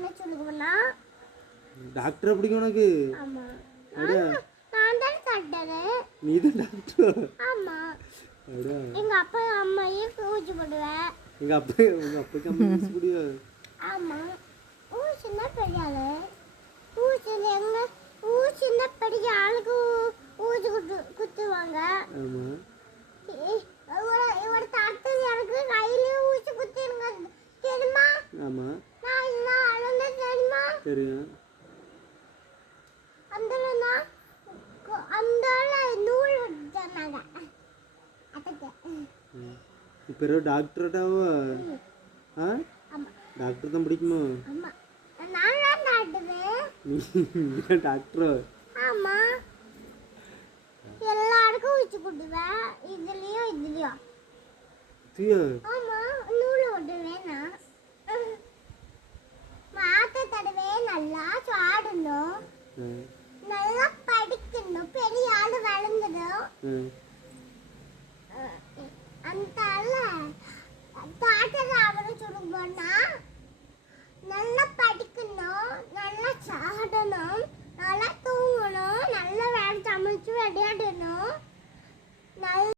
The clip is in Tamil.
பண்ண சொல்லுவேனா? டாக்டர் பிடிக்கும் உனக்கு? ஆமா. அடா நான் தான் டாக்டர். நீ தான் டாக்டர்? ஆமா. அடா எங்க அப்பா அம்மாக்கு ஊசி போடுவேன். உங்க அப்பாக்கு அம்மா ஊசி போடுவா? ஆமா. ஊசினா பெரிய ஆளு. ஊசினா பெரிய ஆளுக்கு ஊசி குத்துவாங்க. ஆமா. இவர டாக்டர் எனக்கு கையில ஊசி குத்திருங்க தெரியுமா? ஆமா. நான் அழுந்த தெரியுமா? தெரியும். அந்த நூல் சொன்னாங்க. அதுக்கு இப்போ டாக்டர்டாவா? ஆ ஆமா. டாக்டர் தான் பிடிக்குமா? ஆமா. நான் தான் டாக்டர். நீ டாக்டரா? ஆமா. எல்லாருக்கும் ஊசி போடுவேன். இதுலயும். தியா? ஆமா. நூல் ஓடுவேன் நான். மாத்த தடவை நல்லா சாடணும். நல்லா படிக்கணும். பெரிய ஆளு வளர்ந்துடும்.